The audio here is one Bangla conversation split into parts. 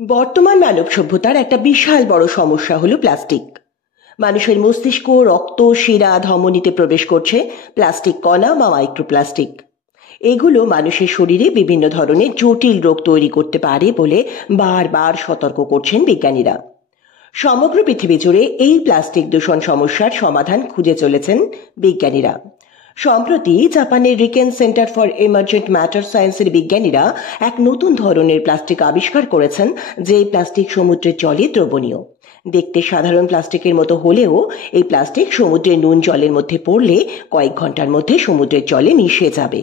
বর্তমান মানব সভ্যতার একটা বিশাল বড় সমস্যা হলো প্লাস্টিক। মানুষের মস্তিষ্ক, রক্ত, শিরা, ধমনীতে প্রবেশ করছে প্লাস্টিক কণা বা মাইক্রোপ্লাস্টিক। এগুলো মানুষের শরীরে বিভিন্ন ধরনের জটিল রোগ তৈরি করতে পারে বলে বারবার সতর্ক করছেন বিজ্ঞানীরা। সমগ্র পৃথিবী জুড়ে এই প্লাস্টিক দূষণ সমস্যার সমাধান খুঁজে চলেছেন বিজ্ঞানীরা। সম্প্রতি জাপানের রিকেন সেন্টার ফর এমার্জেন্ট ম্যাটার সায়েন্সের বিজ্ঞানীরা এক নতুন ধরনের প্লাস্টিক আবিষ্কার করেছেন, যে প্লাস্টিক সমুদ্রের জলে দ্রবণীয়। দেখতে সাধারণ প্লাস্টিকের মতো হলেও এই প্লাস্টিক সমুদ্রের নুন জলের মধ্যে পড়লে কয়েক ঘন্টার মধ্যে সমুদ্রের জলে মিশে যাবে।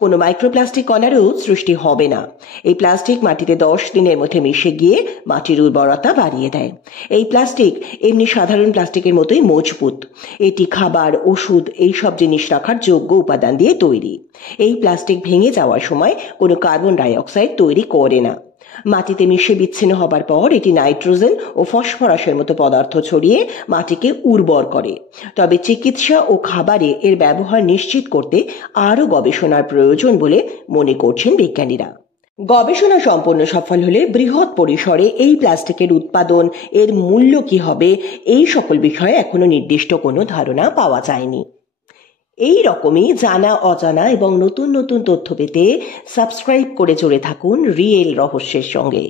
কোনো মাইক্রোপ্লাস্টিক কণারও সৃষ্টি হবে না। এই প্লাস্টিক মাটিতে 10 দিনের মধ্যে মিশে গিয়ে মাটির উর্বরতা বাড়িয়ে দেয়। এই প্লাস্টিক এমনি সাধারণ প্লাস্টিকের মতোই মজবুত। এটি খাবার, ওষুধ এইসব জিনিস রাখার যোগ্য উপাদান দিয়ে তৈরি। এই প্লাস্টিক ভেঙে যাওয়ার সময় কোনো কার্বন ডাই অক্সাইড তৈরি করে না। মাটিতে মিশে বিচ্ছিন্ন হবার পর এটি নাইট্রোজেন ও ফসফরাসের মতো পদার্থ ছড়িয়ে মাটিকে উর্বর করে। তবে চিকিৎসা ও খাবারে এর ব্যবহার নিশ্চিত করতে আরও গবেষণার প্রয়োজন বলে মনে করছেন বিজ্ঞানীরা। গবেষণা সম্পূর্ণ সফল হলে বৃহৎ পরিসরে এই প্লাস্টিকের উৎপাদন, এর মূল্য কি হবে, এই সকল বিষয়ে এখনো নির্দিষ্ট কোনো ধারণা পাওয়া যায়নি। এই রকমই জানা অজানা এবং নতুন নতুন তথ্য পেতে সাবস্ক্রাইব করে জুড়ে থাকুন রিয়েল রহস্যের সঙ্গে।